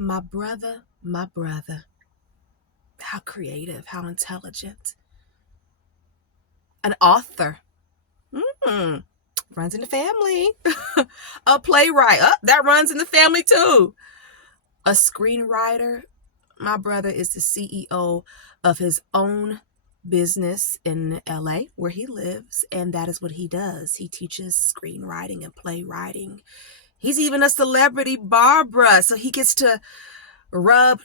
My brother, how creative, how intelligent. An author. Runs in the family. A playwright. That runs in the family too. A screenwriter. My brother is the CEO of his own business in LA where he lives, and that is what he does. He teaches screenwriting and playwriting. He's even a celebrity barber, so he gets to rub,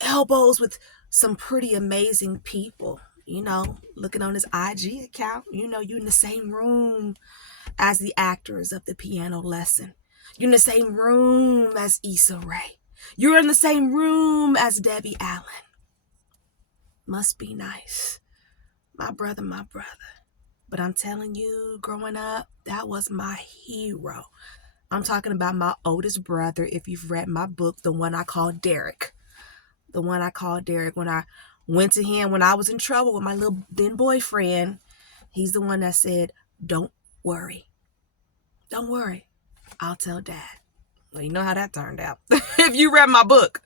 elbows with some pretty amazing people. Looking on his IG account, you're in the same room as the actors of the piano lesson. You're in the same room as Issa Rae. You're in the same room as Debbie Allen. Must be nice. My brother. But I'm telling you, growing up, that was my hero. I'm talking about my oldest brother. If you've read my book, the one I call Derek. When I went to him when I was in trouble with my little then boyfriend, he's the one that said, don't worry. I'll tell Dad. Well, you know how that turned out. If you read my book.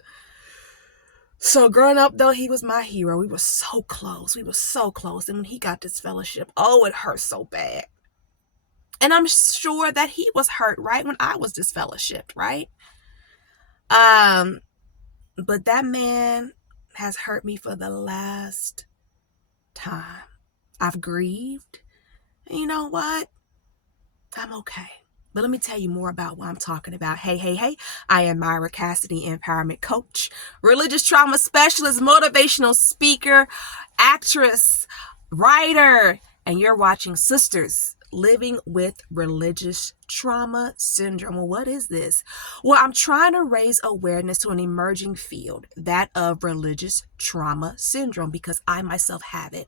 So growing up, though, he was my hero. We were so close. And when he got this fellowship, it hurt so bad. And I'm sure that he was hurt, right, when I was disfellowshipped, right? But that man has hurt me for the last time. I've grieved. And you know what? I'm okay. But let me tell you more about what I'm talking about. Hey. I am Mira Cassidy, empowerment coach, religious trauma specialist, motivational speaker, actress, writer, and you're watching Sisters Living with Religious Trauma Syndrome. Well, what is this? Well, I'm trying to raise awareness to an emerging field, that of religious trauma syndrome, because I myself have it.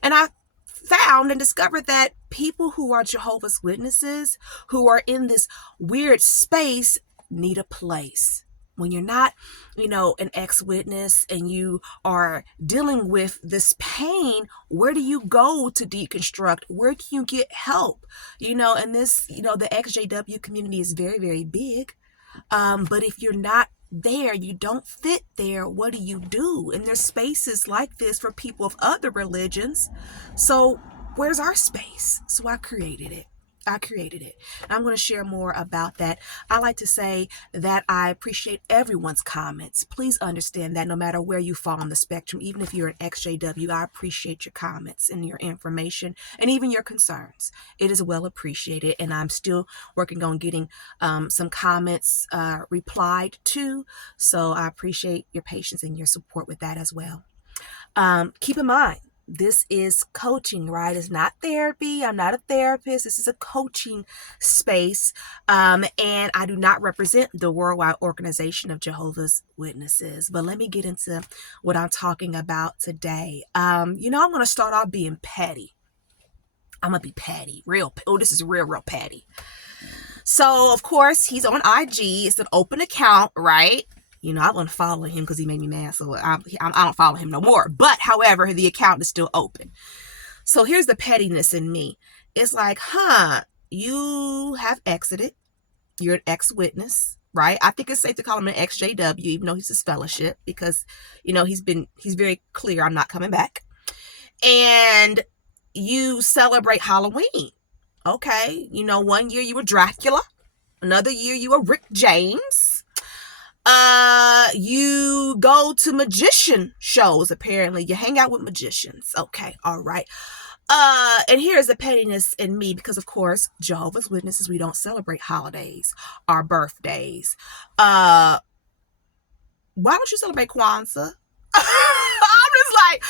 And I found and discovered that people who are Jehovah's Witnesses, who are in this weird space, need a place. When you're not, an ex-witness and you are dealing with this pain, where do you go to deconstruct? Where can you get help? And this, the exJW community is very, very big. But if you're not there, you don't fit there, what do you do? And there's spaces like this for people of other religions. So where's our space? So I created it. I'm going to share more about that. I like to say that I appreciate everyone's comments. Please understand that no matter where you fall on the spectrum, even if you're an exJW, I appreciate your comments and your information and even your concerns. It is well appreciated, and I'm still working on getting some comments replied to. So I appreciate your patience and your support with that as well. Keep in mind, this is coaching, right? It's not therapy. I'm not a therapist. This is a coaching space. And I do not represent the worldwide organization of Jehovah's Witnesses. But let me get into what I'm talking about today. I'm going to start off being petty. I'm going to be petty. This is real petty. So, of course, he's on IG. It's an open account, right? I wouldn't follow him because he made me mad, so I don't follow him no more. But, however, the account is still open. So here's the pettiness in me. It's like, you have exited. You're an ex-witness, right? I think it's safe to call him an exJW, even though he's his fellowship, because, he's very clear, I'm not coming back. And you celebrate Halloween. Okay. 1 year you were Dracula. Another year you were Rick James. You go to magician shows, apparently. You hang out with magicians. Okay, all right. And here's the pettiness in me, because, of course, Jehovah's Witnesses, we don't celebrate holidays, our birthdays. Why don't you celebrate Kwanzaa? I'm just like,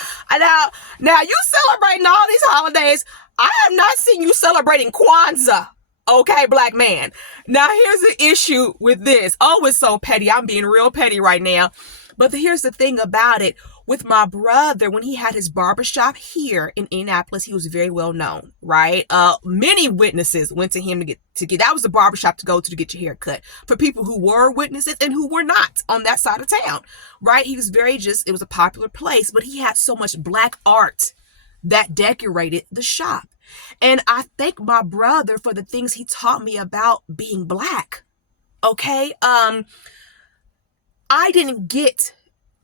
now you celebrating all these holidays. I have not seen you celebrating Kwanzaa. Okay, black man. Now, here's the issue with this. It's so petty. I'm being real petty right now. But here's the thing about it. With my brother, when he had his barbershop here in Indianapolis, he was very well known, right? Many witnesses went to him to get that was the barbershop to go to get your hair cut for people who were witnesses and who were not on that side of town, right? He was it was a popular place, but he had so much black art that decorated the shop. And I thank my brother for the things he taught me about being black. Okay. I didn't get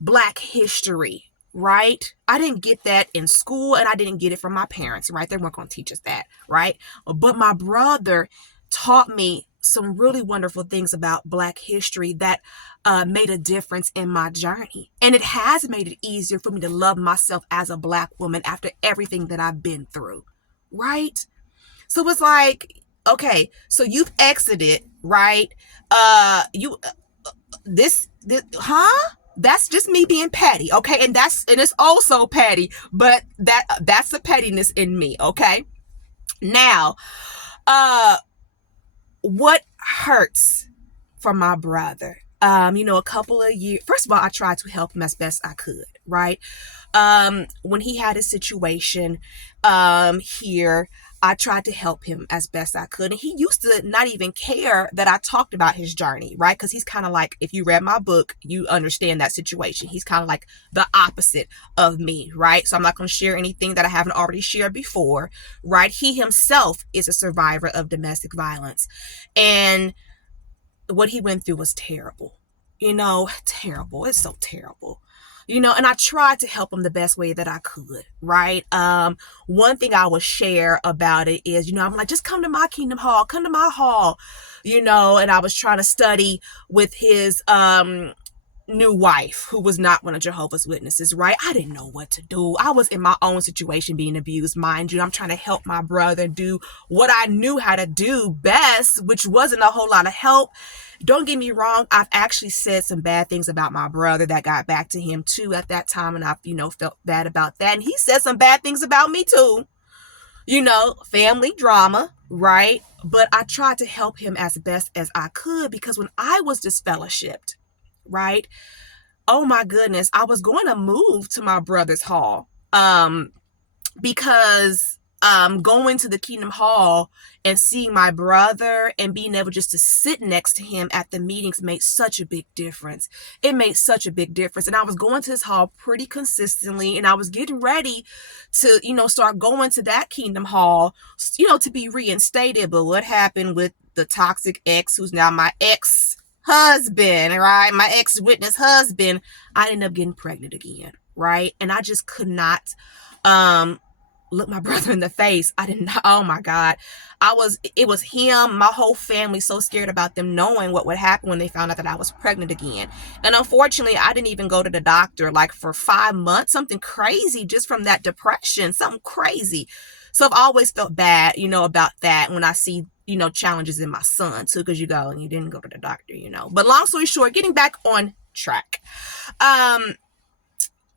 Black history, right? I didn't get that in school, and I didn't get it from my parents, right? They weren't going to teach us that, right? But my brother taught me some really wonderful things about Black history that made a difference in my journey. And it has made it easier for me to love myself as a Black woman after everything that I've been through, right? So it's like, okay, so you've exited, right? This, huh? That's just me being petty, okay? And it's also petty, but that's the pettiness in me, okay? Now, what hurts from my brother? A couple of years. First of all, I tried to help him as best I could, right? When he had a situation here, I tried to help him as best I could. And he used to not even care that I talked about his journey, right? Because he's kind of like, if you read my book, you understand that situation. He's kind of like the opposite of me, right? So I'm not going to share anything that I haven't already shared before, right? He himself is a survivor of domestic violence. And what he went through was terrible. Terrible. It's so terrible. And I tried to help him the best way that I could, right? One thing I will share about it is, I'm like, just come to my Kingdom Hall, come to my hall, and I was trying to study with his new wife, who was not one of Jehovah's Witnesses, right? I didn't know what to do. I was in my own situation being abused, mind you. I'm trying to help my brother do what I knew how to do best, which wasn't a whole lot of help. Don't get me wrong. I've actually said some bad things about my brother that got back to him too at that time. And I've, felt bad about that. And he said some bad things about me too. Family drama, right? But I tried to help him as best as I could, because when I was disfellowshipped, right? Oh my goodness, I was going to move to my brother's hall because going to the Kingdom Hall and seeing my brother and being able just to sit next to him at the meetings made such a big difference. It made such a big difference. And I was going to his hall pretty consistently, and I was getting ready to, start going to that Kingdom Hall, to be reinstated. But what happened with the toxic ex, who's now my ex-husband, right? My ex-witness husband, I ended up getting pregnant again, right? And I just could not look my brother in the face. I didn't, oh my God. It was him, my whole family, so scared about them knowing what would happen when they found out that I was pregnant again. And unfortunately, I didn't even go to the doctor like for 5 months, something crazy, just from that depression, something crazy. So I've always felt bad, about that when I see, challenges in my son too, because you go and you didn't go to the doctor, But long story short, getting back on track.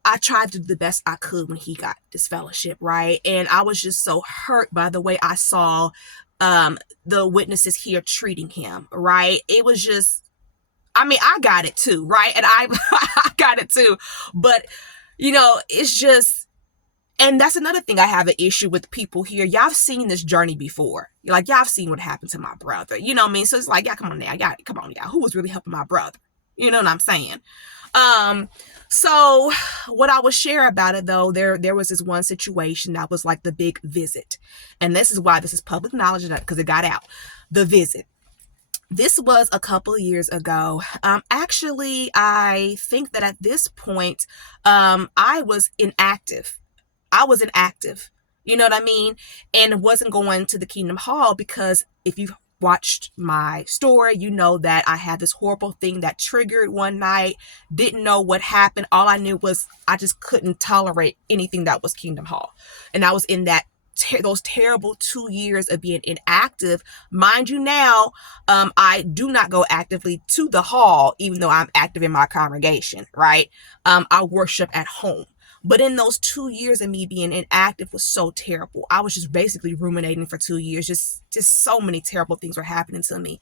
I tried to do the best I could when he got disfellowship, right? And I was just so hurt by the way I saw the witnesses here treating him, right? It was just, I got it too, right? And I got it too. But, it's just, and that's another thing I have an issue with people here. Y'all have seen this journey before. Y'all have seen what happened to my brother. You know what I mean? So it's like, yeah, come on now. Come on, y'all. Who was really helping my brother? You know what I'm saying? So what I will share about it though, there was this one situation that was like the big visit. And this is why this is public knowledge, because it got out. The visit. This was a couple of years ago. Actually, I think that at this point, I was inactive. You know what I mean? And wasn't going to the Kingdom Hall because if you've watched my story, you know that I had this horrible thing that triggered one night, didn't know what happened. All I knew was I just couldn't tolerate anything that was Kingdom Hall. And I was in those terrible 2 years of being inactive. Mind you now, I do not go actively to the hall, even though I'm active in my congregation, right? I worship at home. But in those 2 years of me being inactive was so terrible. I was just basically ruminating for 2 years. Just so many terrible things were happening to me,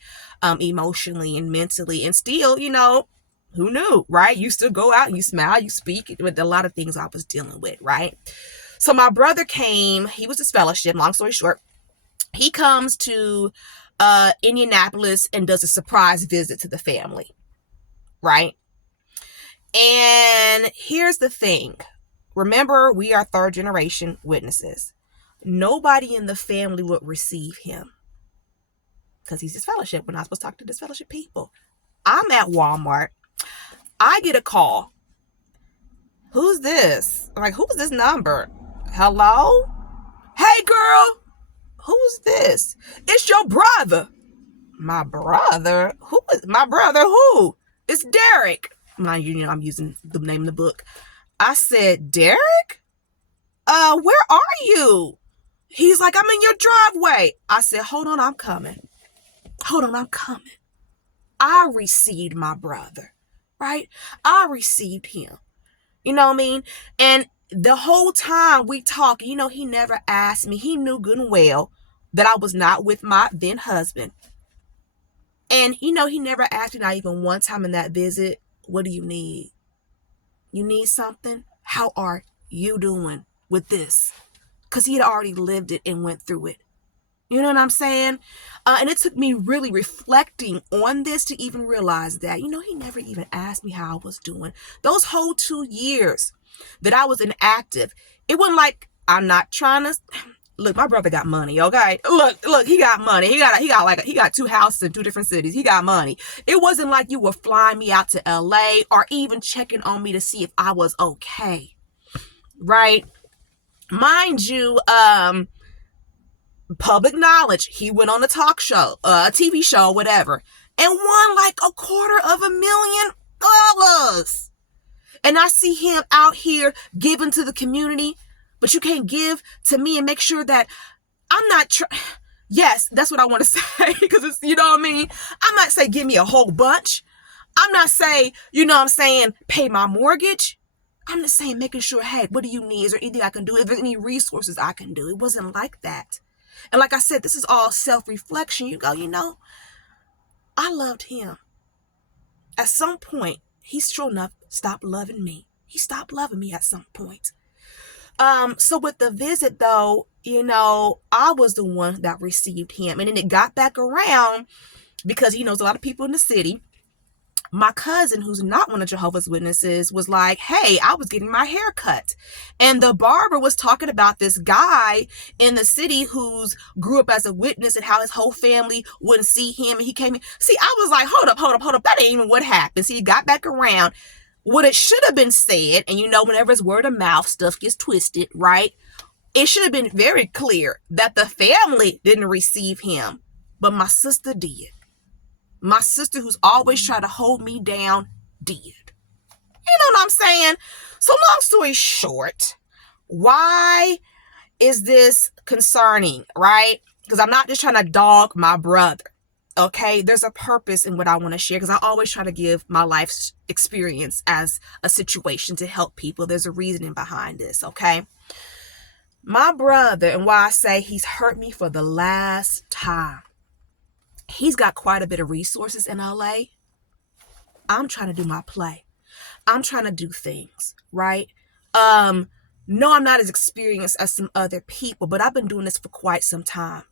emotionally and mentally. And still, who knew, right? You still go out and you smile, you speak with a lot of things I was dealing with, right? So my brother came, he was disfellowship, long story short. He comes to Indianapolis and does a surprise visit to the family, right? And here's the thing. Remember, we are third generation witnesses. Nobody in the family would receive him because he's disfellowship. We're not supposed to talk to disfellowship people. I'm at Walmart. I get a call. Who's this? I'm like, who's this number? Hello? Hey, girl. Who's this? It's your brother. My brother? Who is my brother? Who? It's Derek. Mind you, I'm using the name of the book. I said, Derek? Where are you? He's like, I'm in your driveway. I said, hold on, I'm coming. Hold on, I'm coming. I received my brother, right? I received him. You know what I mean? And the whole time we talk, he never asked me. He knew good and well that I was not with my then husband. And, he never asked me, not even one time in that visit, what do you need? You need something? How are you doing with this? Because he had already lived it and went through it. You know what I'm saying? And it took me really reflecting on this to even realize that, he never even asked me how I was doing. Those whole 2 years that I was inactive, it wasn't like I'm not trying to... Look, my brother got money, okay? Look, he got money. He got 2 houses in 2 different cities. He got money. It wasn't like you were flying me out to LA or even checking on me to see if I was okay. Right? Mind you, public knowledge, he went on a talk show, a TV show, whatever, and won like $250,000. And I see him out here giving to the community, but you can't give to me and make sure that I'm not yes, that's what I want to say, because it's, you know what I mean? I'm not saying give me a whole bunch. I'm not saying, pay my mortgage. I'm just saying making sure, hey, what do you need? Is there anything I can do? If there's any resources I can do? It wasn't like that. And like I said, this is all self-reflection. You go, I loved him. At some point, he sure enough stopped loving me. He stopped loving me at some point. So with the visit though, I was the one that received him. And then it got back around because he knows a lot of people in the city. My cousin, who's not one of Jehovah's Witnesses, was like, hey, I was getting my hair cut. And the barber was talking about this guy in the city who's grew up as a witness and how his whole family wouldn't see him. And he came in. See, I was like, hold up. That ain't even what happened. See, it got back around. What it should have been said, and whenever it's word of mouth, stuff gets twisted, right? It should have been very clear that the family didn't receive him, but my sister did. My sister, who's always tried to hold me down, did. You know what I'm saying? So long story short, why is this concerning, right? Because I'm not just trying to dog my brother, okay? There's a purpose in what I want to share, because I always try to give my life's experience as a situation to help people. There's a reasoning behind this, okay? My brother, and why I say he's hurt me for the last time, he's got quite a bit of resources in LA. I'm trying to do my play. I'm trying to do things, right? No, I'm not as experienced as some other people, but I've been doing this for quite some time.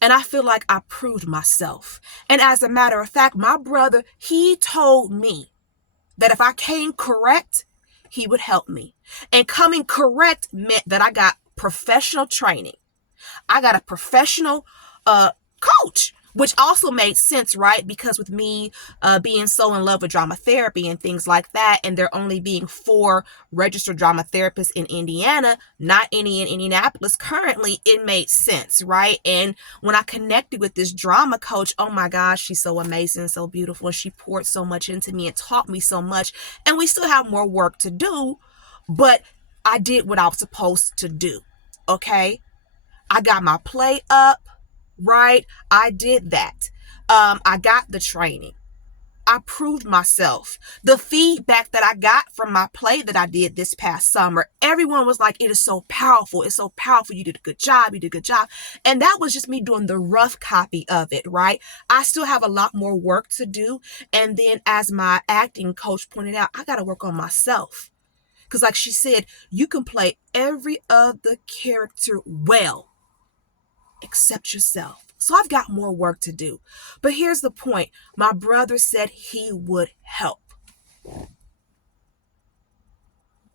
And I feel like I proved myself. And as a matter of fact, my brother, he told me that if I came correct, he would help me. And coming correct meant that I got professional training. I got a professional coach, which also made sense, right? Because with me being so in love with drama therapy and things like that, and there only being 4 registered drama therapists in Indiana, not any in Indianapolis currently, it made sense, right? And when I connected with this drama coach, oh my gosh, she's so amazing, so beautiful. She poured so much into me and taught me so much. And we still have more work to do, but I did what I was supposed to do, okay? I got my play up. Right? I did that. I got the training. I proved myself. The feedback that I got from my play that I did this past summer, everyone was like, it is so powerful. It's so powerful. You did a good job. You did a good job. And that was just me doing the rough copy of it, right? I still have a lot more work to do. And then as my acting coach pointed out, I got to work on myself. Because like she said, you can play every other character well, except yourself. So I've got more work to do. But here's the point. My brother said he would help.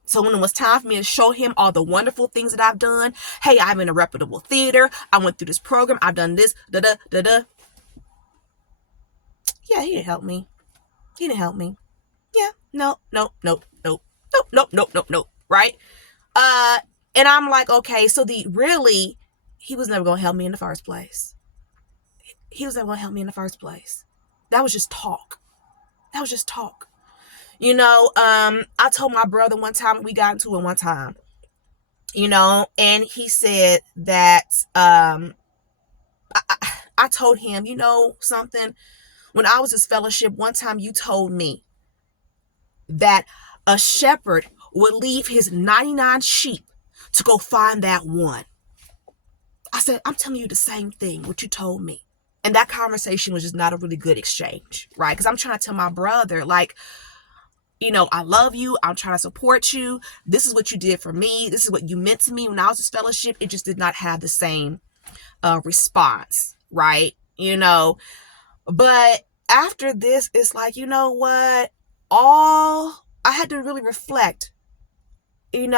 So when it was time for me to show him all the wonderful things that I've done, hey, I'm in a reputable theater. I went through this program. I've done this, Yeah, he didn't help me. Yeah, no, no, no, no, no, no, no, no, no, right? And I'm like, okay, so he was never gonna help me in the first place. He was never gonna help me in the first place. That was just talk. That was just talk. I told my brother one time, we got into it one time, and he said that I told him, something, when I was his fellowship, one time you told me that a shepherd would leave his 99 sheep to go find that one. I said, I'm telling you the same thing, what you told me. And that conversation was just not a really good exchange, right? Because I'm trying to tell my brother, like, I love you. I'm trying to support you. This is what you did for me. This is what you meant to me when I was his fellowship. It just did not have the same response, right? But after this, it's like, you know what? I had to really reflect, and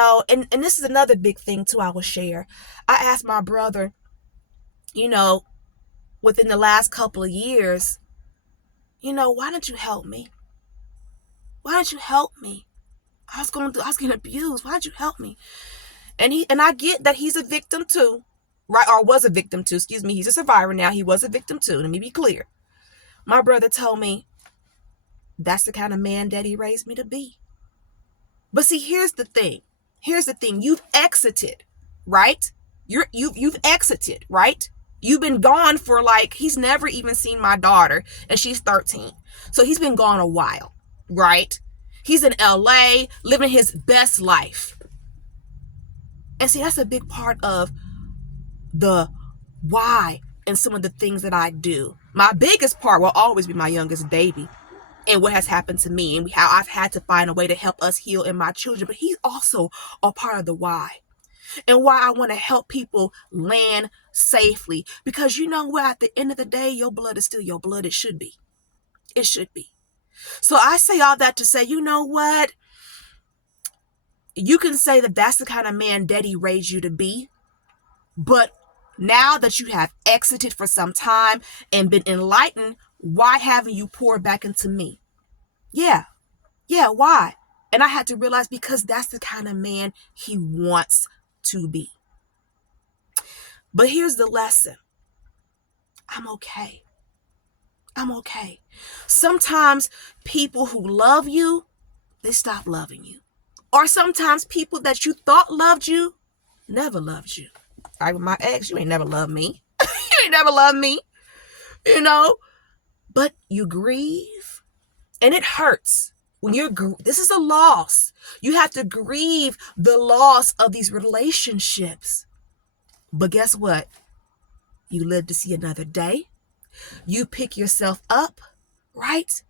this is another big thing too I will share. I asked my brother, within the last couple of years, why don't you help me? Why don't you help me? I was getting abused. Why don't you help me? And I get that he's a victim too, right? Or was a victim too, excuse me. He's a survivor now. He was a victim too. Let me be clear. My brother told me that's the kind of man Daddy raised me to be. But see, here's the thing. You've exited, right? You've exited, right? You've been gone for he's never even seen my daughter, and she's 13. So he's been gone a while, right? He's in LA living his best life. And see, that's a big part of the why and some of the things that I do. My biggest part will always be my youngest baby and what has happened to me and how I've had to find a way to help us heal in my children. But he's also a part of the why and why I want to help people land safely. Because you know what? At the end of the day, your blood is still your blood. It should be. It should be. So I say all that to say, you know what? You can say that that's the kind of man Daddy raised you to be. But now that you have exited for some time and been enlightened, why haven't you poured back into me? Yeah, why? And I had to realize because that's the kind of man he wants to be. But here's the lesson. I'm okay. Sometimes people who love you, they stop loving you. Or sometimes people that you thought loved you, never loved you. With my ex, you ain't never loved me. You ain't never loved me, But you grieve, and it hurts. This is a loss. You have to grieve the loss of these relationships. But guess what? You live to see another day. You pick yourself up, right?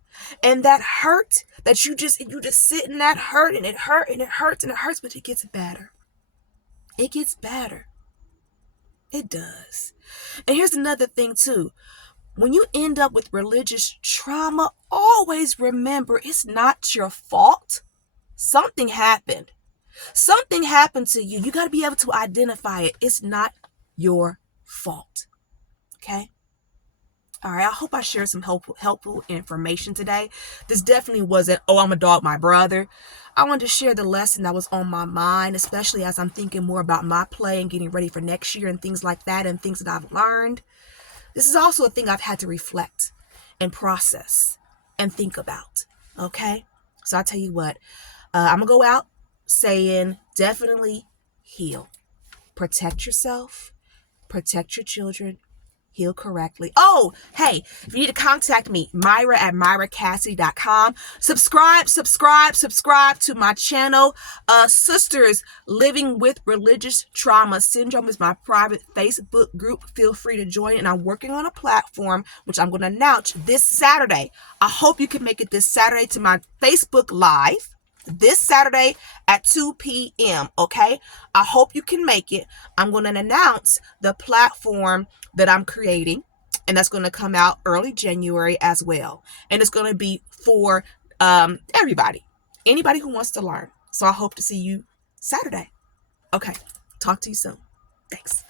And that hurt that you just sit in that hurt, and it hurts, but it gets better. It gets better. It does. And here's another thing too. When you end up with religious trauma, always remember it's not your fault. Something happened. Something happened to you. You got to be able to identify it. It's not your fault. Okay? All right, I hope I shared some helpful information today. This definitely wasn't, I'm going to dog my brother. I wanted to share the lesson that was on my mind, especially as I'm thinking more about my play and getting ready for next year and things like that and things that I've learned. This is also a thing I've had to reflect and process and think about, okay? So I'll tell you what, I'm going to go out saying definitely heal. Protect yourself, protect your children, heal correctly. Oh, hey, if you need to contact me, Mira at MiraCassidy.com. Subscribe to my channel. Sisters Living with Religious Trauma Syndrome is my private Facebook group. Feel free to join. And I'm working on a platform, which I'm going to announce this Saturday. I hope you can make it this Saturday to my Facebook Live. This Saturday at 2 p.m. Okay, I hope you can make it. I'm going to announce the platform that I'm creating, and that's going to come out early January as well. And it's going to be for anybody who wants to learn. So I hope to see you Saturday. Okay, talk to you soon. Thanks.